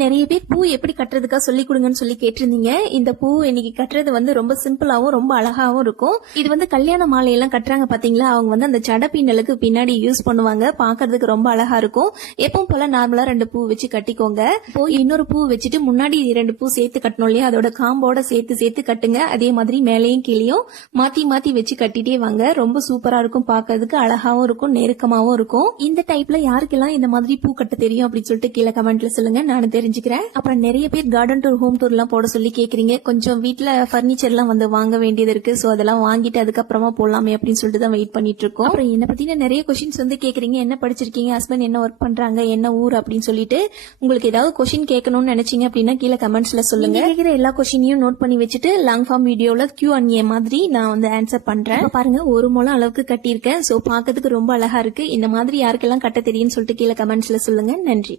நிறைய பேர் பூ எப்படி கட்டுறதுக்கா சொல்லி கொடுங்கன்னு சொல்லி கேட்டிருந்தீங்க. இந்த பூ இன்னைக்கு கட்டுறது வந்து ரொம்ப சிம்பிளாவும் ரொம்ப அழகாவும் இருக்கும். இது வந்து கல்யாண மாலையெல்லாம் கட்டுறாங்க பாத்தீங்களா, அவங்க வந்து அந்த ஜடப்பின்னலுக்கு பின்னாடி யூஸ் பண்ணுவாங்க. பாக்குறதுக்கு ரொம்ப அழகா இருக்கும். எப்பவும் போல நார்மலா 2 பூ வச்சு கட்டிக்கோங்க. இப்போ இன்னொரு பூ வச்சுட்டு முன்னாடி 2 பூ சேர்த்து கட்டணும் இல்லையா, அதோட காம்போட சேர்த்து கட்டுங்க. அதே மாதிரி மேலையும் கீழையும் மாத்தி மாத்தி வச்சு கட்டிட்டே வாங்க. ரொம்ப சூப்பரா இருக்கும், பாக்குறதுக்கு அழகாவும் இருக்கும், நெருக்கமாவும் இருக்கும். இந்த டைப்ல யாருக்கெல்லாம் இந்த மாதிரி பூ கட்ட தெரியும் அப்படின்னு சொல்லிட்டு கீழே கமெண்ட்ல சொல்லுங்க, நான் தெரிஞ்சுக்கிறேன். அப்புறம் நிறைய பேர் கார்டன் டூர் ஹோம் டூர் எல்லாம் போட சொல்லி கேக்குறீங்க. கொஞ்சம் வீட்டுல பர்னிச்சர் எல்லாம் வந்து வாங்க வேண்டியது இருக்கு. சோ அதெல்லாம் வாங்கிட்டு அதுக்கப்புறமா போடலாமே அப்படின்னு சொல்லிட்டு தான் வெயிட் பண்ணிட்டு இருக்கோம். அப்புறம் என்ன பத்தின நிறைய கொஸ்டின்ஸ் வந்து கேக்குறீங்க. என்ன படிச்சிருக்கீங்க, ஹஸ்பண்ட் என்ன ஒர்க் பண்றாங்க, என்ன ஊர் அப்படின்னு சொல்லிட்டு. உங்களுக்கு ஏதாவது கொஸ்டின் கேட்கணும்னு நினைச்சீங்க அப்படின்னா கீழே கமெண்ட்ஸ்ல சொல்லுங்க. கேட்கிற எல்லா கொஸ்டினையும் நோட் பண்ணி வச்சுட்டு லாங் ஃபார்ம் வீடியோல Q&A மாதிரி நான் வந்து ஆன்சர் பண்றேன். பாருங்க, 1 முழம் அளவுக்கு கட்டியிருக்கேன். சோ பாக்கிறதுக்கு ரொம்ப அழகா இருக்கு. இந்த மாதிரி யாருக்கெல்லாம் கட்ட தெரியும்னு சொல்லிட்டு கீழே கமெண்ட்ஸ்ல சொல்லுங்க. நன்றி.